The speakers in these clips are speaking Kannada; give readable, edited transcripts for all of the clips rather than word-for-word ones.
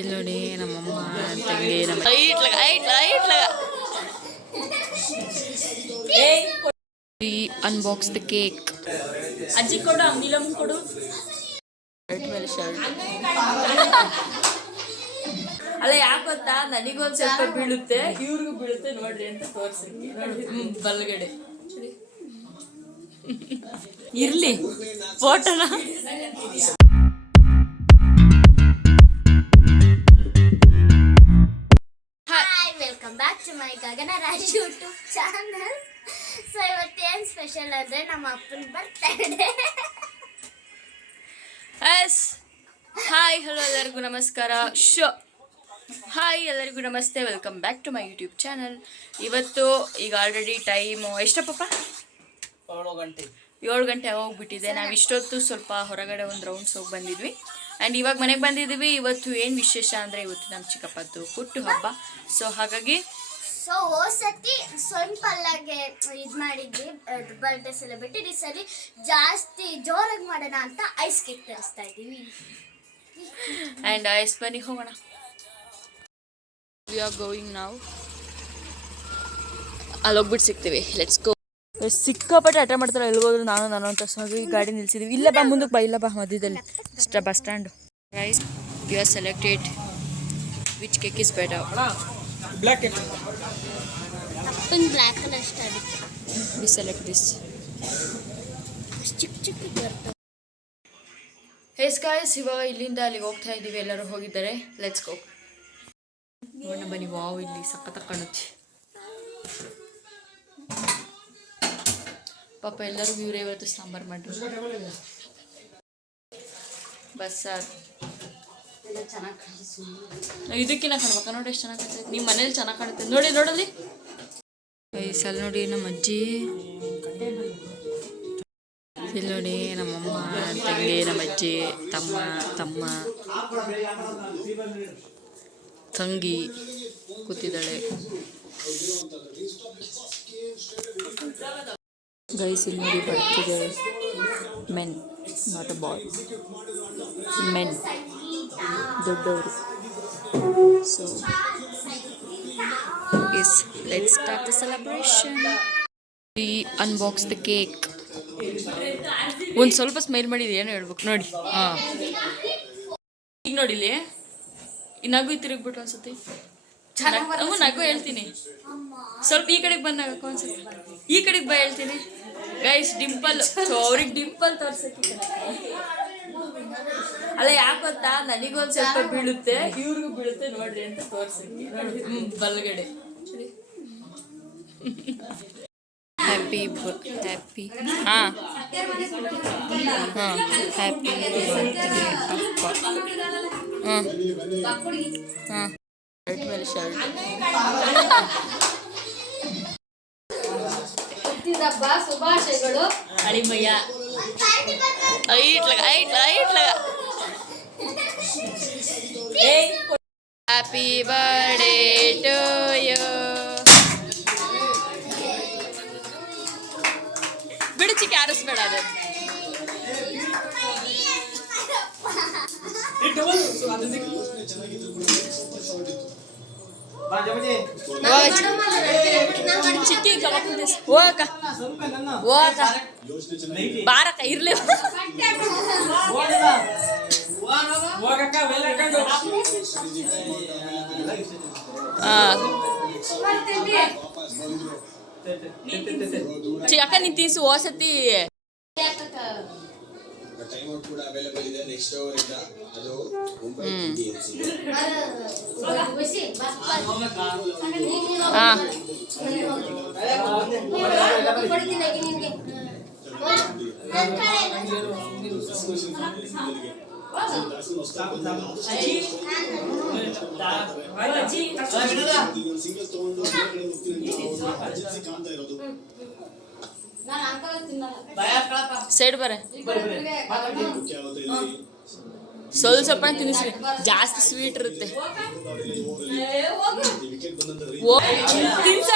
ಇಲ್ಲಿ ನೋಡಿ ನಮ್ಮಮ್ಮ ತಂಗಿ ನಮ್ಮ ಅನ್ಬಾಕ್ಸ್ ದ ಕೇಕ್. ಅಜ್ಜಿ ಕೊಡು, ನೀಲಮ್ಮ ಕೊಡು. ಮೇಲೆ ಶರ್ಟ್ ಅಲ್ಲ ಯಾಕೆ ಗೊತ್ತಾ, ನನಗೊಂದು ಸ್ವಲ್ಪ ಬೀಳುತ್ತೆ, ಇವ್ರಿಗೂ ಬೀಳುತ್ತೆ ನೋಡ್ರಿ ಅಂತ ತೋರಿಸಿ. ಬಲ್ಗಡೆ ಇರ್ಲಿ ಫೋಟೋನ. Hi, welcome back to my Gagana Raj YouTube channel. So ಇವತ್ತೇನು ಸ್ಪೆಷಲ್ ಅಂದರೆ ನಮ್ಮ ಅಪ್ಪನ ಬರ್ತಡೇ. ಎಸ್ ಹಾಯ್, ಹಲೋ ಎಲ್ಲರಿಗೂ ನಮಸ್ಕಾರ. ಹಾಯ್ ಎಲ್ಲರಿಗೂ ನಮಸ್ತೆ, welcome back to my YouTube channel. ಇವತ್ತು ಈಗ ಆಲ್ರೆಡಿ ಟೈಮು ಎಷ್ಟಪ್ಪ? 7 ಗಂಟೆ ಹೋಗ್ಬಿಟ್ಟಿದೆ. ನಾವು ಇಷ್ಟೊತ್ತು ಸ್ವಲ್ಪ ಹೊರಗಡೆ ಒಂದು ರೌಂಡ್ಸ್ ಹೋಗಿ ಬಂದಿದ್ವಿ ಆ್ಯಂಡ್ ಇವಾಗ ಮನೆಗೆ ಬಂದಿದ್ದೀವಿ. ಇವತ್ತು ಏನು ವಿಶೇಷ ಅಂದರೆ ಇವತ್ತು ನಮ್ಮ ಚಿಕ್ಕಪ್ಪದ್ದು ಹುಟ್ಟು ಹಬ್ಬ. ಸೊ ಹಾಗಾಗಿ ಹೋದ್ಸತಿ ಸಿಂಪಲ್ಲಾಗೆ ಇದು ಮಾಡಿದ್ವಿ, ಬರ್ಡೇ ಸೆಲೆಬ್ರೇಟ್. ಈ ಸರಿ ಜಾಸ್ತಿ ಜೋರಾಗಿ ಮಾಡೋಣ ಅಂತ ಐಸ್ ಕೇಕ್ ತರಿಸ್ತಾ ಇದ್ದೀವಿ. ಆ್ಯಂಡ್ ಐಸ್ ಬನ್ನಿ ಹೋಗೋಣ. ವಿ ಆರ್ ಗೋಯಿಂಗ್ ನಾವು. ಅಲ್ಲಿ ಹೋಗ್ಬಿಟ್ಟು ಸಿಗ್ತೀವಿ. Let's go. ಸಿಕ್ಕಾಪಟ್ಟೆ ಆಟ ಮಾಡ್ತಾರೆ. ಎಲ್ಲಿಗೋದ್ರು ನಾನು ಅಂತ ಹಾಗಾಗಿ ಗಾಡಿ ನಿಲ್ಸಿದ್ದೀವಿ. ಇಲ್ಲ ಬಾ, ಮುಂದಕ್ಕೆ ಬಾ. ಇಲ್ಲ ಬಾ, ಮಧ್ಯದಲ್ಲಿ bus stand. Rice you are selected. Which cake is better? Black cake. ಅಪ್ಪನ ಬ್ಲ್ಯಾಕ್ ಕಲರ್ ಇಷ್ಟ ಆಗುತ್ತೆ. We select this. ಚಿಕ್ಕ ಚಿಕ್ಕ ಬರ್ತವೆ. ಹೇಸ್ ಗಾಯ್ಸ್, ಇವಾಗ ಇಲ್ಲಿಂದ ಅಲ್ಲಿಗೆ ಹೋಗ್ತಾ ಇದ್ದೀವಿ. ಎಲ್ಲರೂ ಹೋಗಿದ್ದಾರೆ. Let's go. ನೋಡೋಣ ಬನ್ನಿ. ವಾವ್, ಇಲ್ಲಿ ಸಖತ್ತಾಗಿ ಕಾಣುತ್ತೆ. ಪಾಪ ಎಲ್ಲರಿಗೂ ಇವರೇ ಇವತ್ತು ಸಾಂಬಾರು ಮಾಡ್ರು. ಬಸ್ಸಾರು ಇದಕ್ಕಿನ್ನ ಕಾಣ್ಬೇಕಾ? ನೋಡಿ ಎಷ್ಟು ಚೆನ್ನಾಗಿ ಕಾಣ್ತದೆ. ನಿಮ್ಮ ಮನೇಲಿ ಚೆನ್ನಾಗಿ ಕಾಣುತ್ತೆ. ನೋಡಲ್ಲಿ ಈ ಸಲ ನೋಡಿ ನಮ್ಮ ಅಜ್ಜಿ, ಇಲ್ಲಿ ನೋಡಿ ನಮ್ಮಮ್ಮ ತಂಗಿ, ನಮ್ಮ ಅಜ್ಜಿ, ತಮ್ಮ ತಂಗಿ ಕೂತಿದ್ದಾಳೆ. ಗೈಸ್ ಇಲ್ಲಿ ನೋಡಿ ಬರ್ತಿದೆ men, not a boy, men, ದೊಡ್ಡವರು. So yes, let's start the celebration. We unbox the cake. ಒಂದು ಸ್ವಲ್ಪ ಸ್ಮೈಲ್ ಮಾಡಿದೆ, ಏನು ಹೇಳ್ಬೇಕು ನೋಡಿ. ಹಾಂ, ಈಗ ನೋಡಿಲಿ ಈ ನಗು ತಿರುಗ್ಬಿಟ್ಟು ಅನ್ಸುತ್ತೆ. ನಗು ಹೇಳ್ತೀನಿ. ಸ್ವಲ್ಪ ಈ ಕಡೆಗೆ ಬಂದಾಗ ಅನ್ಸುತ್ತೆ. ಈ ಕಡೆಗೆ ಬಾ ಹೇಳ್ತೀನಿ. ಗೈಸ್ ಡಿಂಪಲ್, ಅವ್ರಿಗೆ ಡಿಂಪಲ್ ತೋರ್ಸಕ್ಕೆ. ಅಲ್ಲ ಯಾಕೆ ಗೊತ್ತಾ, ನನಗೊಂದು ಸ್ವಲ್ಪ ಬೀಳುತ್ತೆ, ಇವ್ರಿಗೂ ಬೀಳುತ್ತೆ ನೋಡ್ರಿ ಅಂತ ತೋರ್ಸಕ್ಕೆ. ಬಲ್ಗಡೆ ಹ್ಯಾಪಿ ಹಾಂ ಹ್ಯಾಪಿ ಬರ್ತ್ಡೇ ಅಪ್ಪ. ಹಾಂ ಮೇಲೆ ಶರ್ಟ್. ಶುಭಾಶಯಗಳು ಅಳಿಮಯ್ಯ. Happy birthday to you. ಬಿಡು ಚಿಕ್ಕ, ಆರಿಸ್ಬೇಡ ಅದು. ಚಿಕ್ಕಿ ಹೋಗಕ್ಕ ಬಾರಕ್ಕ ಇರ್ಲಿ. ಅಕ್ಕ ನೀನ್ ತಿನ್ಸು. ಹೋಸತಿ ಕೂಡ ಅವೈಲೇಬಲ್ ಇದೆ. ನೆಕ್ಸ್ಟ್ ಅವರ್ ಇಂದ ಅದು ಮುಂಬೈ ಸಿಂಗಲ್ಸ್ ತಗೊಂಡು ಕಾಣ್ತಾ ಇರೋದು. ಸೈಡ್ ಬರ ಸ್ವಲ್ಪ ತಿನ್ನಿಸ್ರಿ. ಜಾಸ್ತಿ ಸ್ವೀಟ್ ಇರುತ್ತೆ. ತಿನ್ಸ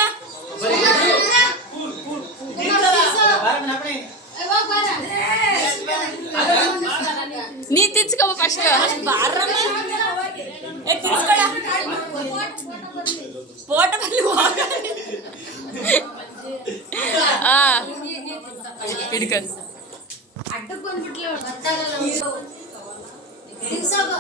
ನೀ ತಿನ್ಸ್ಕೊ ಫಸ್ಟ್. ಚಿಕನ್. ಅಡ್ಡಕ್ಕೆ ಬಂದ್ಬಿಟ್ಲೆ ಅವ್ಳು ಗೊತ್ತಾಗಲ್ಲ ತಿನ್ಸೋಗು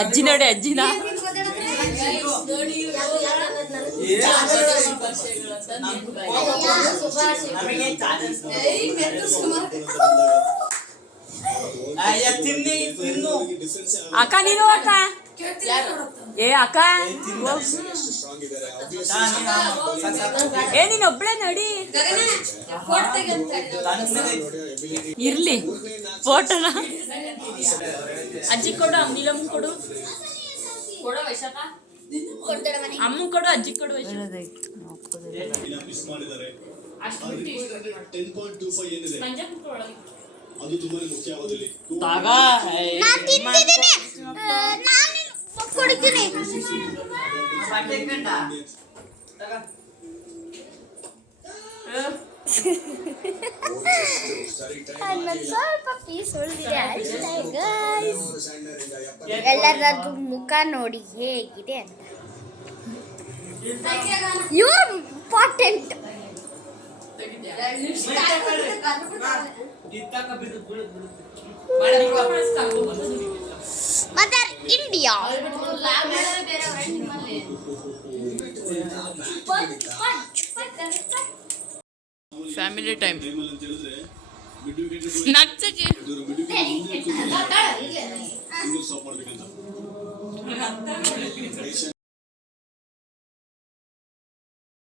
ಅಜ್ಜಿ ನೋಡಿ ಅಜ್ಜಿನ. ಅಕ್ಕ ನೀನು ಅಕ್ಕ ಏ ಅಕ್ಕ ಏ ನೀನ್ ಒಬ್ಳೆ ನೋಡಿ ಇರ್ಲಿ ಫೋಟೋನ. ಅಜ್ಜಿ ಕೊಡು, ನೀಲಮ್ಮ ಕೊಡು, ಕೊಡು ವೈಶಾಖ, ಅಮ್ಮ ಕೊಡು, ಅಜ್ಜಿ ಕೊಡು ವೈಶಾಖ. ಮಿಸ್ ಮಾಡಿದ್ದಾರೆ. ಅಷ್ಟು 10.25 ಏನಿದೆ ಪಂಜಾಬ್ ಒಳಗೆ ಅದು ತುಂಬಾನೇ ಮುಖ್ಯವಾದಲ್ಲಿ. ನಾನು ತಿಂತಿದ್ದೀನಿ, ನಾನು ಕೊಡ್ತೀನಿ. ಸ್ವಲ್ಪ ಪೀಸ್ ಉಳಿದಿದೆ ಅಷ್ಟೇ ಗೈಸ್. ಎಲ್ಲರದ್ದು ಮುಖ ನೋಡಿ ಹೇಗಿದೆ ಅಂತ. ಇವ್ರು important. Mother India. Family time. ಟೈಮಲ್ಲಿ ಅಂತ ಹೇಳಿದ್ರೆ ಮಿಡ್ ವಿಕೆಟ್ ನಗ್ಸಕ್ಕೆ ಸ್ಟಾಪ್ ಮಾಡ್ಬೇಕಂತ